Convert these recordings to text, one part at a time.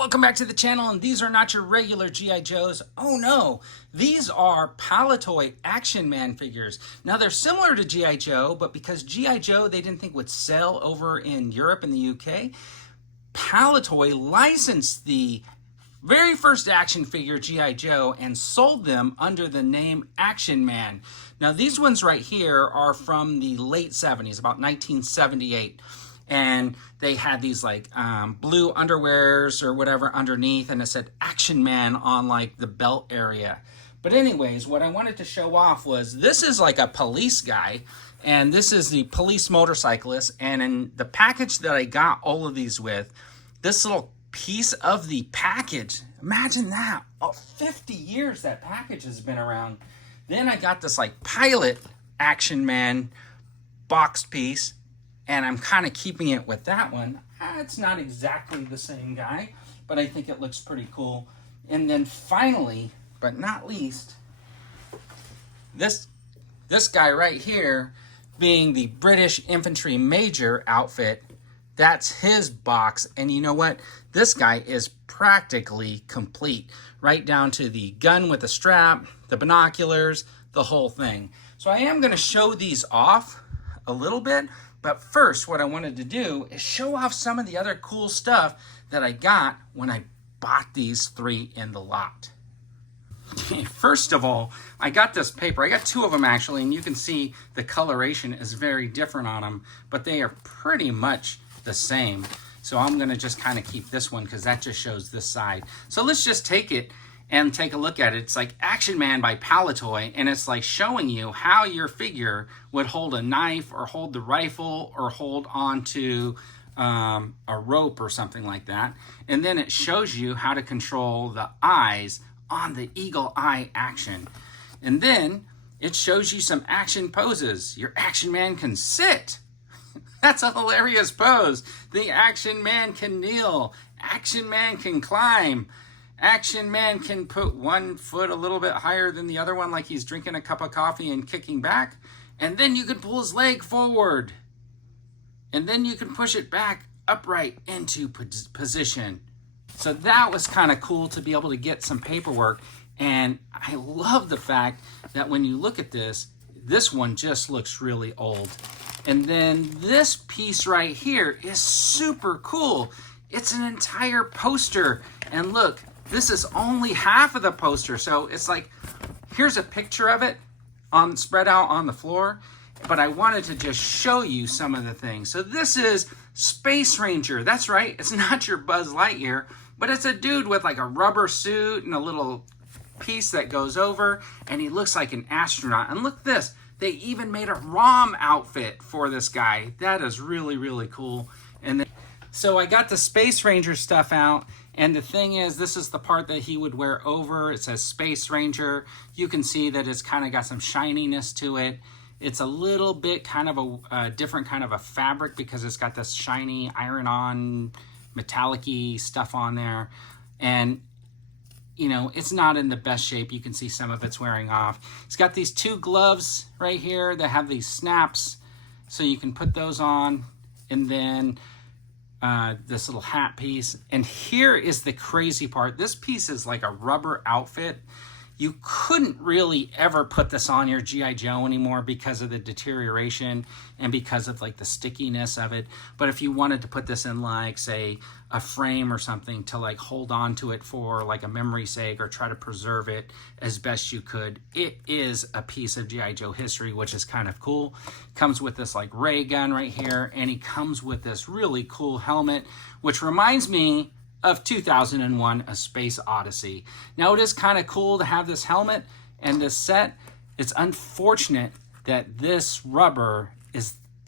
welcome back to the channel, and these are not your regular G.I. Joes. Oh no, these are Palitoy Action Man figures. Now they're similar to G.I. Joe, but because G.I. Joe they didn't think would sell over in Europe and the UK, Palitoy licensed the very first action figure G.I. Joe and sold them under the name Action Man. Now these ones right here are from the late 70s, about 1978. And they had these like blue underwears or whatever underneath, and it said Action Man on like the belt area. But anyways, what I wanted to show off was this is like a police guy, and this is the police motorcyclist. And in the package that I got all of these with, this little piece of the package, imagine that, 50 years that package has been around. Then I got this like pilot Action Man box piece, and I'm kind of keeping it with that one. It's not exactly the same guy, but I think it looks pretty cool. And then finally, but not least, this guy right here, being the British Infantry Major outfit, that's his box. And you know what? This guy is practically complete, right down to the gun with the strap, the binoculars, the whole thing. So I am going to show these off a little bit. But first, what I wanted to do is show off some of the other cool stuff that I got when I bought these three in the lot. Okay, first of all, I got this paper. I got two of them actually, and you can see the coloration is very different on them, but they are pretty much the same. So I'm gonna just kind of keep this one because that just shows this side. So let's just take it and take a look at it. It's like Action Man by Palitoy, and it's like showing you how your figure would hold a knife or hold the rifle or hold onto a rope or something like that. And then it shows you how to control the eyes on the Eagle Eye action. And then it shows you some action poses. Your Action Man can sit. That's a hilarious pose. The Action Man can kneel. Action Man can climb. Action Man can put one foot a little bit higher than the other one, like he's drinking a cup of coffee and kicking back. And then you can pull his leg forward. And then you can push it back upright into position. So that was kind of cool to be able to get some paperwork. And I love the fact that when you look at this, this one just looks really old. And then this piece right here is super cool. It's an entire poster. And look, this is only half of the poster. So it's like, here's a picture of it spread out on the floor. But I wanted to just show you some of the things. So this is Space Ranger. That's right. It's not your Buzz Lightyear, but it's a dude with like a rubber suit and a little piece that goes over. And he looks like an astronaut. And look at this. They even made a ROM outfit for this guy. That is really, really cool. And then, so I got the Space Ranger stuff out. And the thing is, this is the part that he would wear over. It says Space Ranger. You can see that it's kind of got some shininess to it. It's a little bit kind of a different kind of a fabric because it's got this shiny iron-on metallic-y stuff on there. And, you know, it's not in the best shape. You can see some of it's wearing off. It's got these two gloves right here that have these snaps. So you can put those on. And then this little hat piece. And here is the crazy part. This piece is like a rubber outfit. You couldn't really ever put this on your G.I. Joe anymore because of the deterioration and because of like the stickiness of it. But if you wanted to put this in like, say, a frame or something to like hold on to it for like a memory sake or try to preserve it as best you could, it is a piece of G.I. Joe history, which is kind of cool. Comes with this like ray gun right here, and he comes with this really cool helmet, which reminds me of 2001, A Space Odyssey. Now it is kind of cool to have this helmet and this set. It's unfortunate that this rubber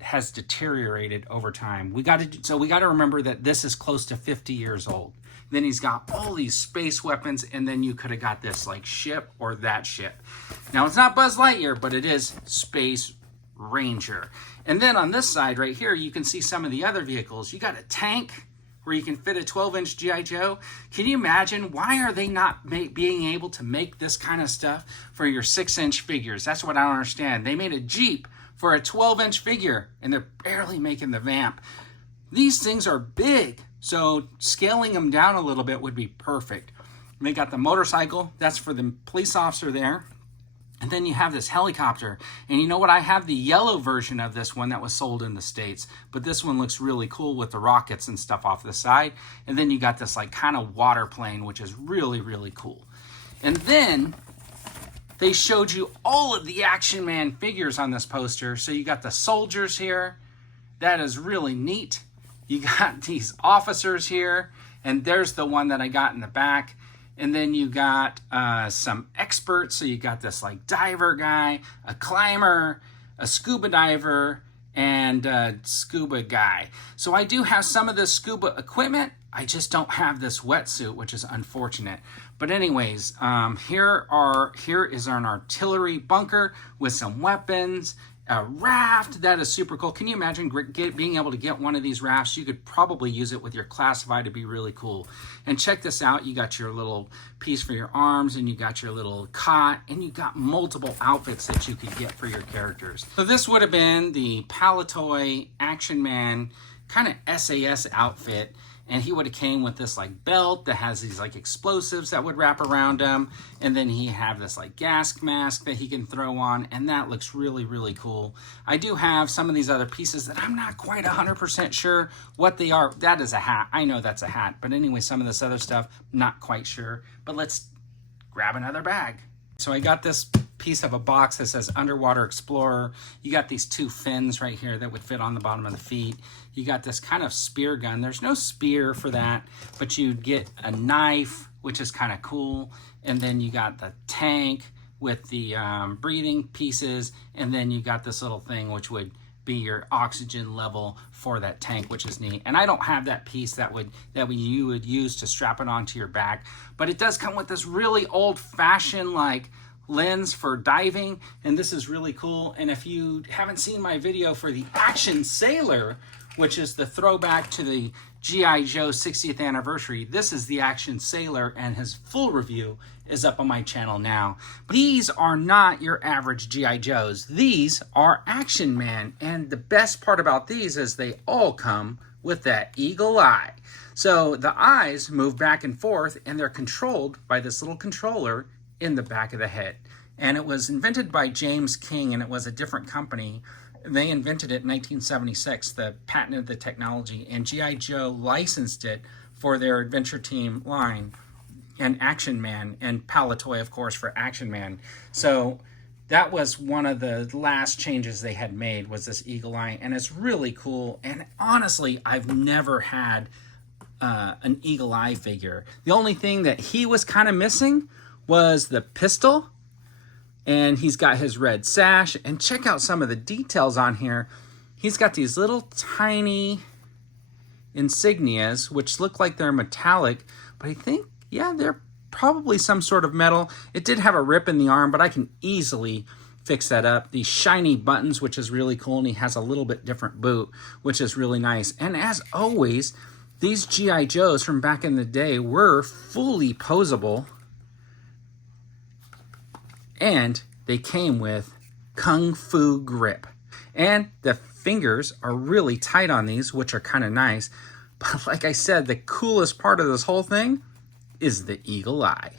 has deteriorated over time. We got to remember that this is close to 50 years old. Then he's got all these space weapons, and then you could have got this like ship or that ship. Now it's not Buzz Lightyear, but it is Space Ranger. And then on this side right here, you can see some of the other vehicles. You got a tank where you can fit a 12-inch G.I. Joe. Can you imagine, why are they not being able to make this kind of stuff for your 6-inch figures? That's what I don't understand. They made a Jeep for a 12-inch figure, and they're barely making the Vamp. These things are big, so scaling them down a little bit would be perfect. They got the motorcycle, that's for the police officer there. And then you have this helicopter. And you know what? I have the yellow version of this one that was sold in the States. But this one looks really cool with the rockets and stuff off the side. And then you got this like kind of water plane, which is really, really cool. And then they showed you all of the Action Man figures on this poster. So you got the soldiers here. That is really neat. You got these officers here. And there's the one that I got in the back. And then you got some experts. So you got this like diver guy, a climber, a scuba diver, and a scuba guy. So I do have some of this scuba equipment. I just don't have this wetsuit, which is unfortunate. But anyways, here is an artillery bunker with some weapons, a raft. That is super cool. Can you imagine being able to get one of these rafts? You could probably use it with your classified to be really cool. And check this out. You got your little piece for your arms, and you got your little cot, and you got multiple outfits that you could get for your characters. So this would have been the Palitoy Action Man kind of SAS outfit. And he would have came with this like belt that has these like explosives that would wrap around him. And then he have this like gas mask that he can throw on. And that looks really, really cool. I do have some of these other pieces that I'm not quite 100% sure what they are. That is a hat. I know that's a hat. But anyway, some of this other stuff, not quite sure. But let's grab another bag. So I got this piece of a box that says Underwater Explorer. You got these two fins right here that would fit on the bottom of the feet. You got this kind of spear gun. There's no spear for that, but you'd get a knife, which is kind of cool. And then you got the tank with the breathing pieces. And then you got this little thing, which would be your oxygen level for that tank, which is neat. And I don't have that piece that you would use to strap it onto your back, but it does come with this really old-fashioned like lens for diving, and this is really cool. And if you haven't seen my video for the Action Sailor, which is the throwback to the G.I. Joe 60th anniversary, this is the Action Sailor, and his full review is up on my channel now. But these are not your average G.I. Joes. These are Action Man, and the best part about these is they all come with that eagle eye. So the eyes move back and forth, and they're controlled by this little controller in the back of the head. And it was invented by James King, and it was a different company. They invented it in 1976, patented the technology, and G.I. Joe licensed it for their Adventure Team line, and Action Man, and Palitoy, of course, for Action Man. So that was one of the last changes they had made, was this eagle eye, and it's really cool. And honestly, I've never had an eagle eye figure. The only thing that he was kind of missing was the pistol, and he's got his red sash. And check out some of the details on here. He's got these little tiny insignias, which look like they're metallic, but I think, yeah, they're probably some sort of metal. It did have a rip in the arm, but I can easily fix that up. These shiny buttons, which is really cool, and he has a little bit different boot, which is really nice. And as always, these G.I. Joes from back in the day were fully posable, and they came with Kung Fu grip. And the fingers are really tight on these, which are kind of nice. But like I said, the coolest part of this whole thing is the eagle eye.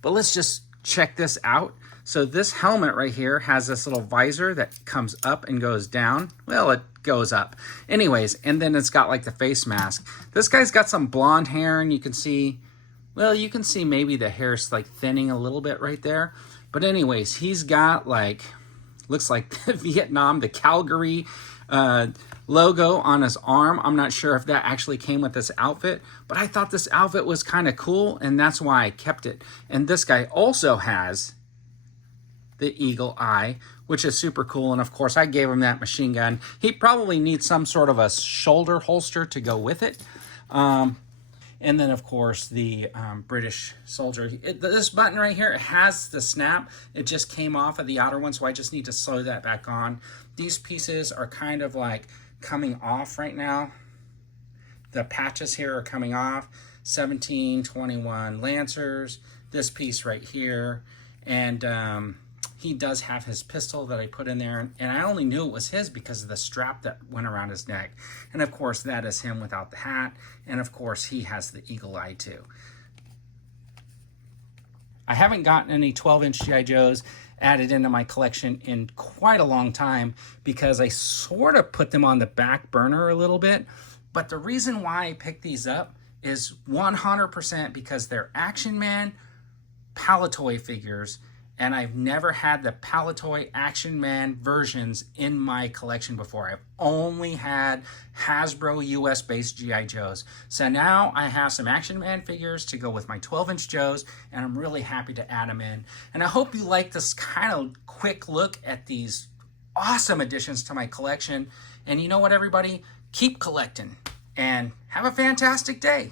But let's just check this out. So this helmet right here has this little visor that comes up and goes down. Well, it goes up. Anyways, and then it's got like the face mask. This guy's got some blonde hair, and you can see, well, you can see maybe the hair's like thinning a little bit right there. But anyways, he's got like, looks like Vietnam, the Calgary logo on his arm. I'm not sure if that actually came with this outfit, but I thought this outfit was kind of cool, and that's why I kept it. And this guy also has the eagle eye, which is super cool. And of course, I gave him that machine gun. He probably needs some sort of a shoulder holster to go with it. And then, of course, the British soldier. This button right here, it has the snap. It just came off of the outer one, so I just need to sew that back on. These pieces are kind of like coming off right now. The patches here are coming off. 1721 Lancers. This piece right here. And he does have his pistol that I put in there, and I only knew it was his because of the strap that went around his neck. And of course, that is him without the hat, and of course, he has the eagle eye too. I haven't gotten any 12-inch G.I. Joes added into my collection in quite a long time because I sort of put them on the back burner a little bit. But the reason why I picked these up is 100% because they're Action Man Palitoy figures, and I've never had the Palitoy Action Man versions in my collection before. I've only had Hasbro US based G.I. Joes. So now I have some Action Man figures to go with my 12-inch Joes, and I'm really happy to add them in. And I hope you like this kind of quick look at these awesome additions to my collection. And you know what, everybody? Keep collecting and have a fantastic day.